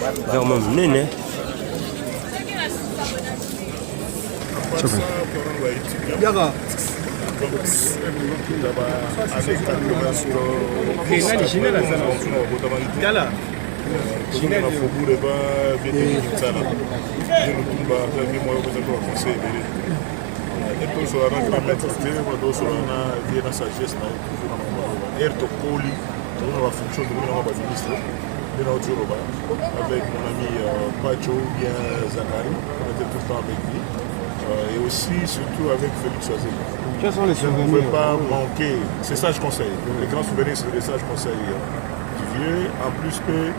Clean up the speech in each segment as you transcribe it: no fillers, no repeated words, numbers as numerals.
Vraiment nene. Yaga. avec mon ami Pacho, bien Zakari, on était tout le temps avec lui, et aussi surtout avec Félix Oazé. Quels sont les souvenirs? On ne peut pas manquer, c'est ça je conseille. Les grands souvenirs, c'est ça je conseille du vieux. En plus que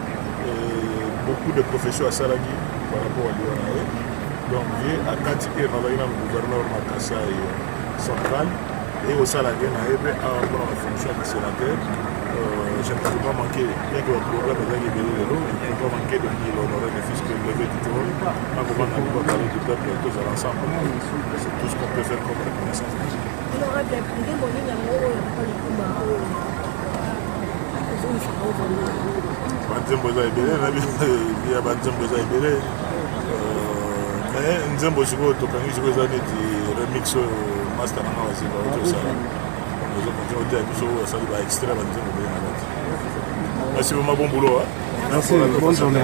beaucoup de professeurs à Salagui par rapport à l'Iwanae. Donc vieux à Kati et travaillé dans le gouverneur Makassa central et au Salagui à la fonction de sénateur. Je ne peux pas manquer, bien que le programme est arrivé de l'eau, je ne peux pas manquer de l'honorer le fils que levé du trône, en pouvant parler du peuple et tous ensemble. C'est tout ce qu'on peut faire comme reconnaissance. Mais Nzembo Siko Tokangi Siko Zane di remix master na wazi ba auto sala. Nous allons continuer à dire ça va extrême Nzembo bien là. Merci vraiment, bon boulot. Hein. Merci, bonne journée.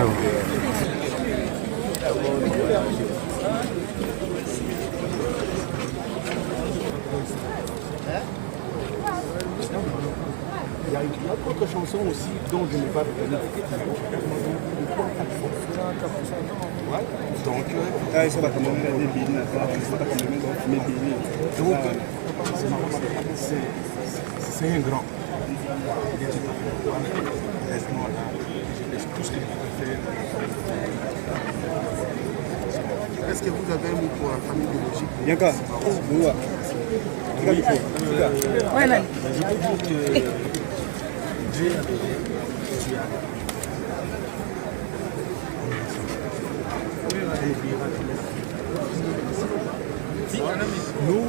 Il y a une autre chanson aussi dont je n'ai pas retenu. Donc, c'est un grand. Est-ce que vous avez un mot pour la famille biologique? Bianca, voilà. Nous,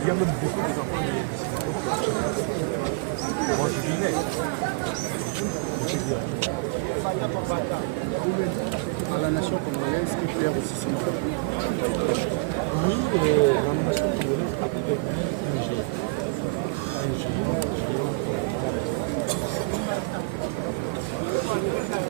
il y a même beaucoup d'enfants. Moi, je dis à la nation congolaise qui perd aussi son. Oui, la nation congolaise a